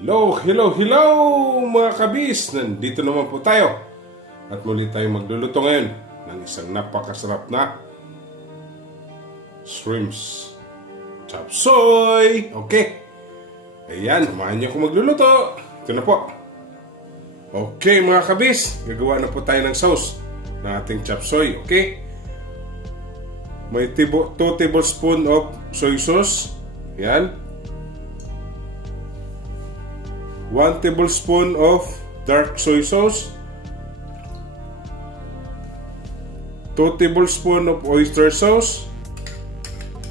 Hello mga kabis! Nandito naman po tayo at muli tayo magluluto ngayon ng isang napakasarap na shrimps chop suey. Okay, ayan, samahan niyo ako magluluto. Ito na po. Okay mga kabis, gagawa na po tayo ng sauce ng ating chop suey. Okay, may 2 tablespoon of soy sauce. Ayan, 1 tablespoon of dark soy sauce, 2 tablespoon of oyster sauce.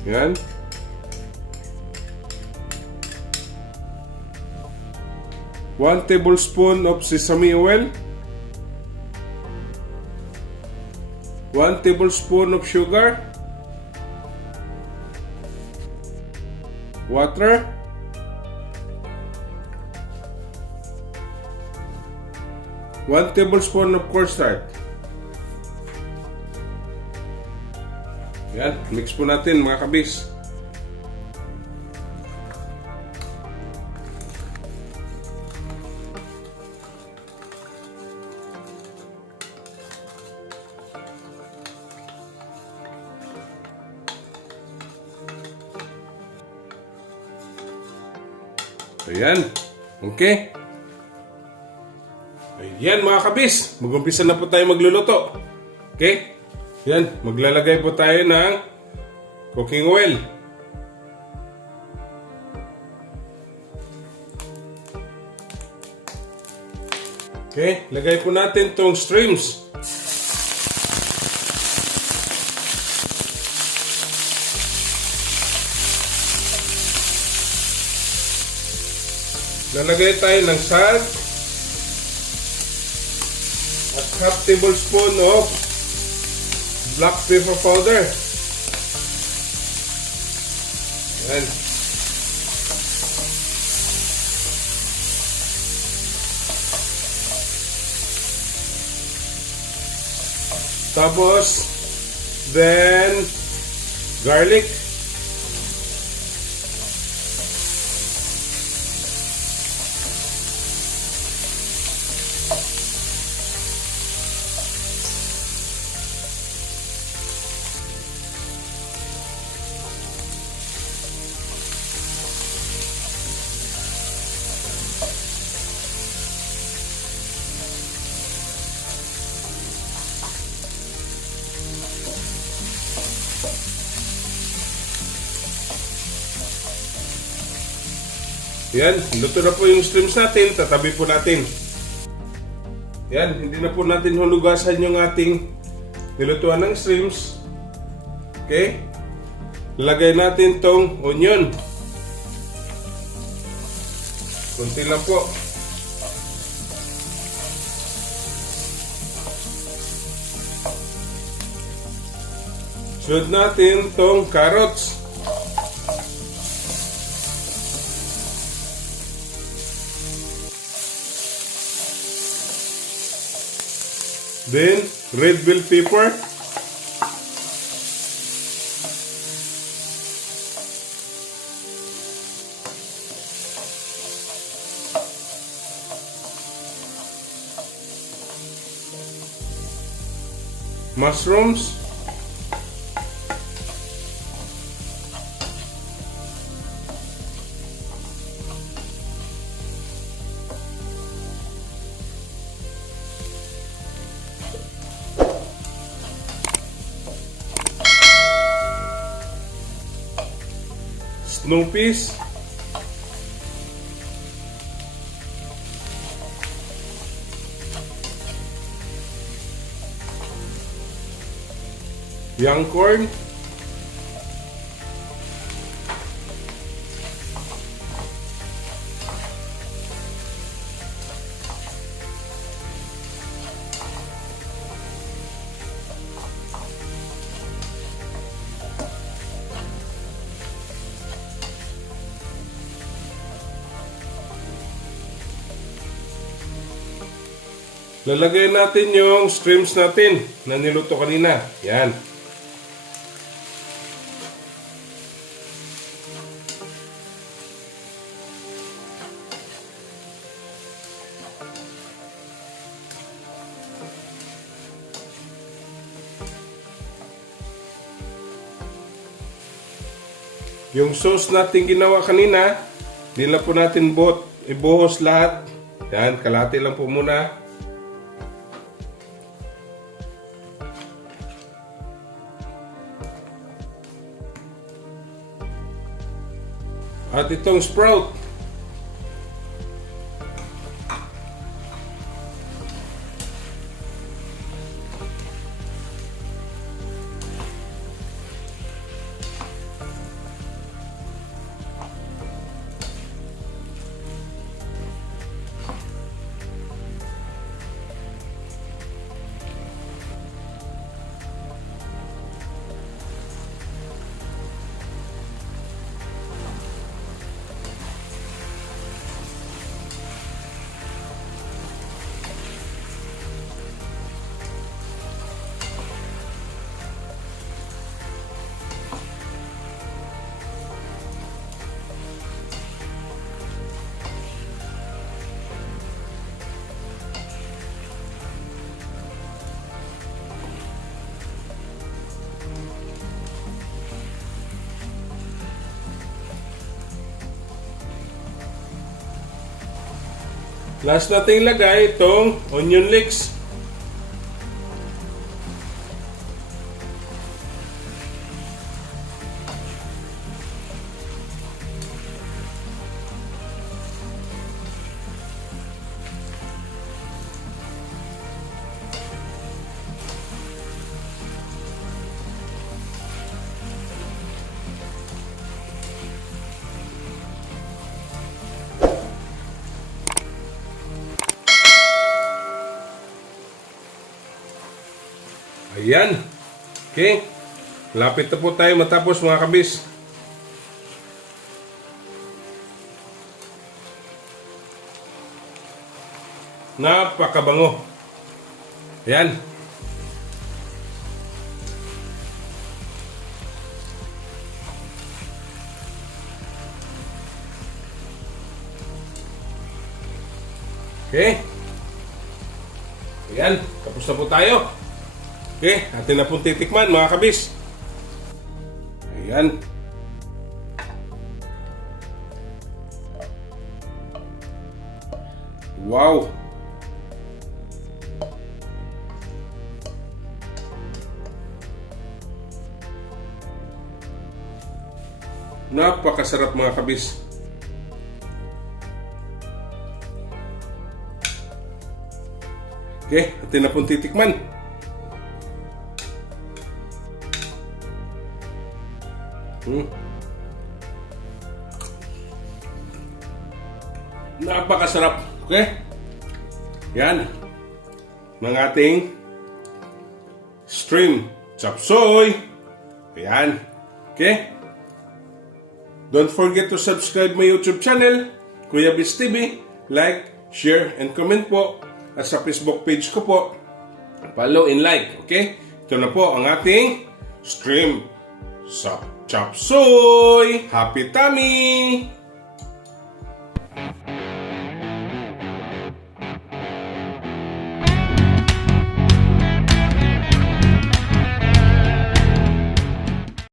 Yan. 1 tablespoon of sesame oil, 1 tablespoon of sugar, water, 1 tablespoon of cornstarch. Yan, mix po natin mga kabis. Ayan, okay. Ayan mga kabis, mag-umpisa na po tayo magluluto. Okay? Yan, maglalagay po tayo ng cooking oil. Okay, lagay po natin tong shrimps. Lalagay tayo ng salt at half tablespoon of black pepper powder. Ayan. Tapos, then, garlic. Yan, luto na po yung shrimps natin. Tatabi po natin. Yan, hindi na po natin hulugasan yung ating nilutuan ng shrimps. Okay? Lagay natin tong onion. Kunti lang po. Sunod natin tong carrots. Then, red bell pepper. Mushrooms. Snow peas, young corn, lalagay natin yung shrimps natin na niluto kanina. Yan. Yung sauce natin ginawa kanina, di na po natin ibuhos lahat. Yan, kalahati lang po muna. At itong sprout. Last natin ilagay itong onion leeks. Ayan. Okay. Lapit na po tayo matapos mga kabis. Napakabango. Ayan. Okay. Ayan. Tapos na po tayo. Okay, atin na pong titikman mga kabis. Ayan. Wow. Napakasarap mga kabis. Okay, atin na pong titikman. Napakasarap. Okay? Yan. Ng ating stream chop suey. Ayan. Okay? Don't forget to subscribe my YouTube channel, Kuya Biz TV. Like, share, and comment po. At sa Facebook page ko po, follow and like. Okay? Ito na po ang ating stream chop suey. Happy tummy!